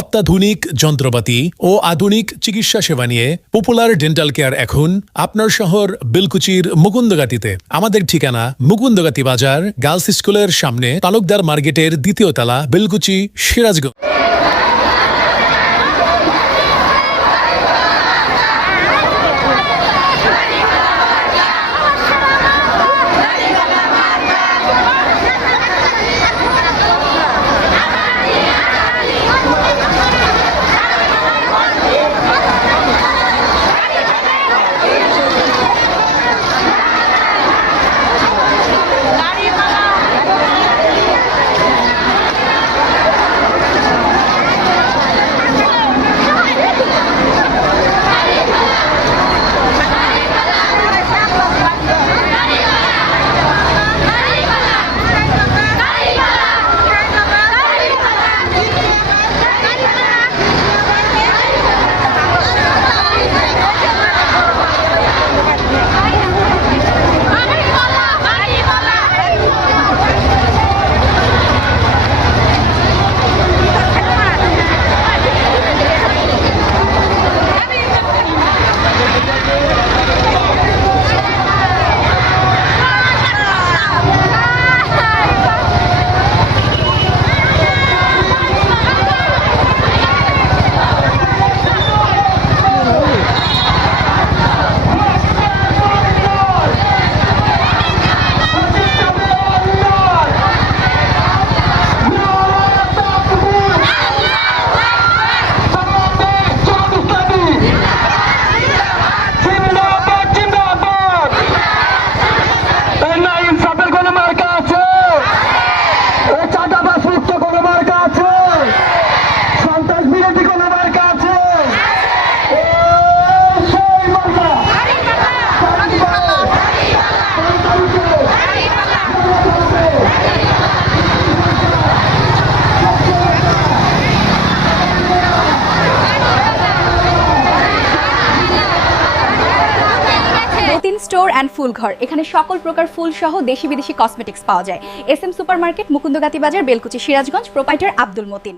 অত্যাধুনিক যন্ত্রপাতি ও আধুনিক চিকিৎসা সেবা নিয়ে পপুলার ডেন্টাল কেয়ার এখন আপনার শহর বেলকুচির মুকুন্দগাতিতে। আমাদের ঠিকানা মুকুন্দগাতি বাজার, গার্লস স্কুলের সামনে, তালুকদার মার্কেটের দ্বিতীয় তলা, Belkuchi, Sirajganj. Store and full ঘর, এখানে সকল প্রকার ফুল সহ দেশি বিদেশি কসমেটিক্স পাওয়া যায়। SM সুপার মার্কেট, মুকুন্দগাতি বাজার, বেলকুচি, সিরাজগঞ্জ। প্রোপাইটার আব্দুল মতিন।